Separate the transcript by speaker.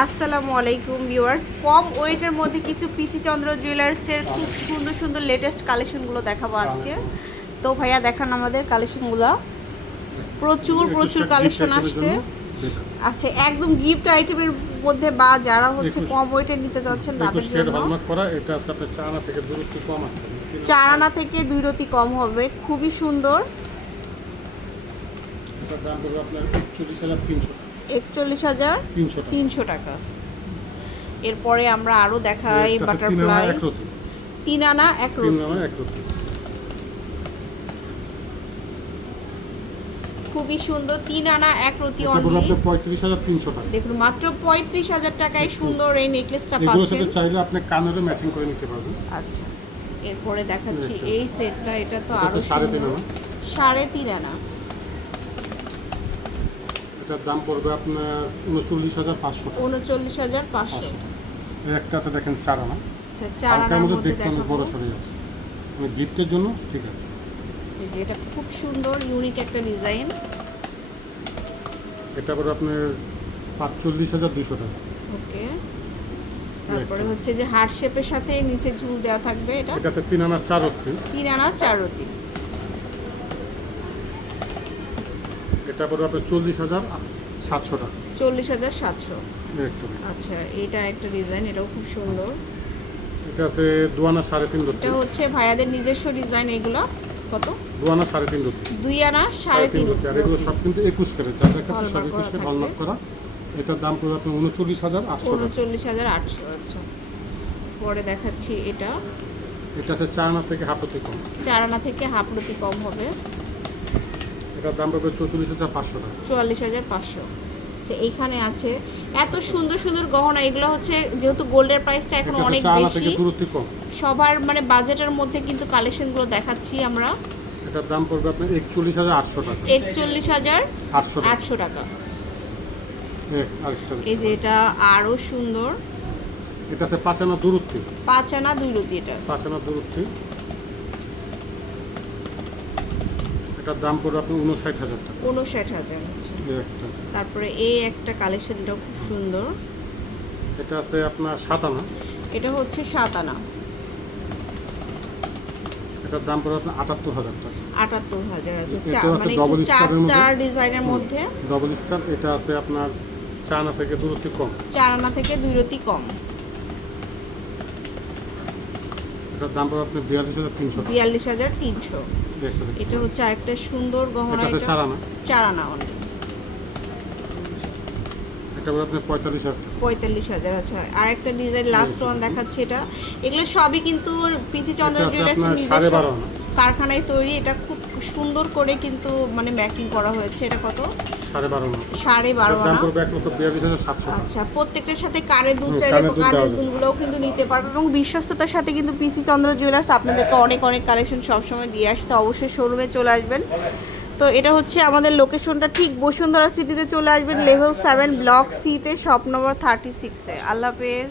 Speaker 1: আসসালামু আলাইকুম ভিউয়ার্স। কম ওয়েটের মধ্যে কিছু পিচি চন্দ্র জুয়েলার্সের খুব সুন্দর সুন্দর লেটেস্ট কালেকশনগুলো দেখাবো আজকে। তো ভাইয়া দেখান আমাদের কালেকশনগুলো প্রচুর প্রচুর কালেকশন আসছে। আচ্ছা একদম গিফট আইটেমের মধ্যে বা যারা হচ্ছে কম ওয়েটের নিতে যাচ্ছেন তাদের জন্য।
Speaker 2: হলমার্ক করা এটা আছে আপনার থেকে দূরত্ব কম আছে।
Speaker 1: চার আনা থেকে দুই রতি কম হবে খুবই সুন্দর।
Speaker 2: দাম আপনার একচল্লিশ হাজার তিনশো
Speaker 1: একচল্লিশ হাজার
Speaker 2: তিনশো টাকা।
Speaker 1: এরপরে আমরা আরও দেখাই বাটারফ্লাই তিন আনা এক খুবই সুন্দর। তিন আনা এক রতি দেখুন মাত্র পঁয়ত্রিশ হাজার টাকায় সুন্দর এই নেকলেসটা পাচ্ছেন।
Speaker 2: চাইলে আপনি কানেরও ম্যাচিং করে নিতে পারবেন।
Speaker 1: আচ্ছা। এরপরে দেখাচ্ছি এই সেটটা এটা তো
Speaker 2: আরও সাড়ে তিন আনা।
Speaker 1: সাড়ে তিন আনা।
Speaker 2: এটার দাম পড়বে আপনার উনচল্লিশ হাজার পাঁচশো টাকা।
Speaker 1: উনচল্লিশ হাজার পাঁচশো।
Speaker 2: একটা আছে দেখেন চার আনা।
Speaker 1: আচ্ছা চার
Speaker 2: হালকার মধ্যে দেখতে অনেক বড় সরে আছে। মানে গিফটের জন্য ঠিক আছে।
Speaker 1: এই যে এটা খুব সুন্দর ইউনিক একটা ডিজাইন
Speaker 2: এটা পড়বে আপনার পাঁচচল্লিশ হাজার দুশো টাকা।
Speaker 1: ওকে। তারপরে হচ্ছে যে হার্ট শেপের সাথে নিচে ঝুল দেওয়া থাকবে এটা।
Speaker 2: এটা আছে তিন আনা চার রতি
Speaker 1: তিন আনা চার রতি
Speaker 2: এটা পড়বে আপনার চল্লিশ হাজার সাতশো টাকা।
Speaker 1: চল্লিশ হাজার সাতশো। আচ্ছা এটা একটা ডিজাইন এটাও খুব সুন্দর।
Speaker 2: এটা আছে দুয়ানা সাড়ে তিন
Speaker 1: এটা হচ্ছে ভাইয়াদের নিজস্ব ডিজাইন এগুলো কত?
Speaker 2: দুয়ানা সাড়ে তিন রতি
Speaker 1: দুই আনা সাড়ে তিন
Speaker 2: আর এগুলো সব কিন্তু একুশ ক্যারেট। যা দেখাচ্ছে সব একুশ
Speaker 1: করা।
Speaker 2: হলমার্ক করা। এটার দাম পড়বে আপনার উনচল্লিশ হাজার আটশো
Speaker 1: উনচল্লিশ হাজার আটশো আচ্ছা। পরে দেখাচ্ছি এটা।
Speaker 2: এটা আছে চায়না থেকে হাফতি কম।
Speaker 1: চার আনা থেকে হাফ রতি কম হবে।
Speaker 2: এটার দাম পড়বে চৌচল্লিশ হাজার পাঁচশো টাকা।
Speaker 1: চুয়াল্লিশ হাজার পাঁচশো। আচ্ছা এইখানে আছে এত সুন্দর সুন্দর গহনা এগুলো হচ্ছে যেহেতু গোল্ডের প্রাইসটা এখন অনেক বেশি।
Speaker 2: দূরত্ব
Speaker 1: সবার মানে বাজেটের মধ্যে কিন্তু কালেকশনগুলো দেখাচ্ছি আমরা।
Speaker 2: এটার দাম পড়বে আপনার একচল্লিশ হাজার আটশো টাকা।
Speaker 1: একচল্লিশ হাজার
Speaker 2: আটশো টাকা।
Speaker 1: এই যে এটা আরও সুন্দর।
Speaker 2: এটা আছে পাঁচানা দূরত্ব।
Speaker 1: পাঁচ আনা দুই রতি এটা
Speaker 2: পাঁচানা দূরত্ব। এটার দাম পড়বে আপনার উনষাট হাজার টাকা।
Speaker 1: উনষাট হাজার তারপরে এই একটা কালেকশন এটাও খুব সুন্দর।
Speaker 2: এটা আছে আপনার সাতানা।
Speaker 1: এটা হচ্ছে সাত আনা
Speaker 2: এটার দাম পড়বে আপনার আটাত্তর হাজার টাকা।
Speaker 1: আটাত্তর হাজার আছে। মানে চার
Speaker 2: মধ্যে।
Speaker 1: তার ডিজাইনের মধ্যে?
Speaker 2: ডবল স্টার এটা আছে আপনার চায়না থেকে দূরত্ব কম।
Speaker 1: চার আনা থেকে দুই রতি কম।
Speaker 2: এটার দাম পড়বে আপনার বিয়াল্লিশ হাজার তিনশো
Speaker 1: বিয়াল্লিশ হাজার তিনশো। এটা হচ্ছে একটা সুন্দর গহনা
Speaker 2: এটা চারানা।
Speaker 1: অনলি
Speaker 2: আপনার পঁয়তাল্লিশ হাজার টাকা।
Speaker 1: পঁয়তাল্লিশ হাজার আছে আর একটা ডিজাইন লাস্ট ওয়ান দেখাচ্ছে এটা। এগুলো সবই কিন্তু পিসি চন্দ্র
Speaker 2: এটা
Speaker 1: জুয়েলার্স নিজস্ব কারখানায় তৈরি এটা খুব সুন্দর করে কিন্তু মানে ম্যাকিং করা হয়েছে। এটা কত?
Speaker 2: সাড়ে বারো
Speaker 1: আচ্ছা প্রত্যেকটার সাথে কানের দুল চাইলে
Speaker 2: কানের।
Speaker 1: দুলগুলোও কিন্তু নিতে পারবেন এবং বিশ্বস্ততার সাথে কিন্তু পিসি চন্দ্র জুয়েলার্স আপনাদেরকে অনেক অনেক কালেকশন সবসময় দিয়ে আসতে অবশ্যই শোরুমে চলে আসবেন। তো এটা হচ্ছে আমাদের লোকেশনটা ঠিক বসুন্ধরা সিটিতে চলে আসবেন। লেভেল সেভেন ব্লক সিতে শপ নম্বর থার্টি সিক্সে আল্লাহ হাফেজ।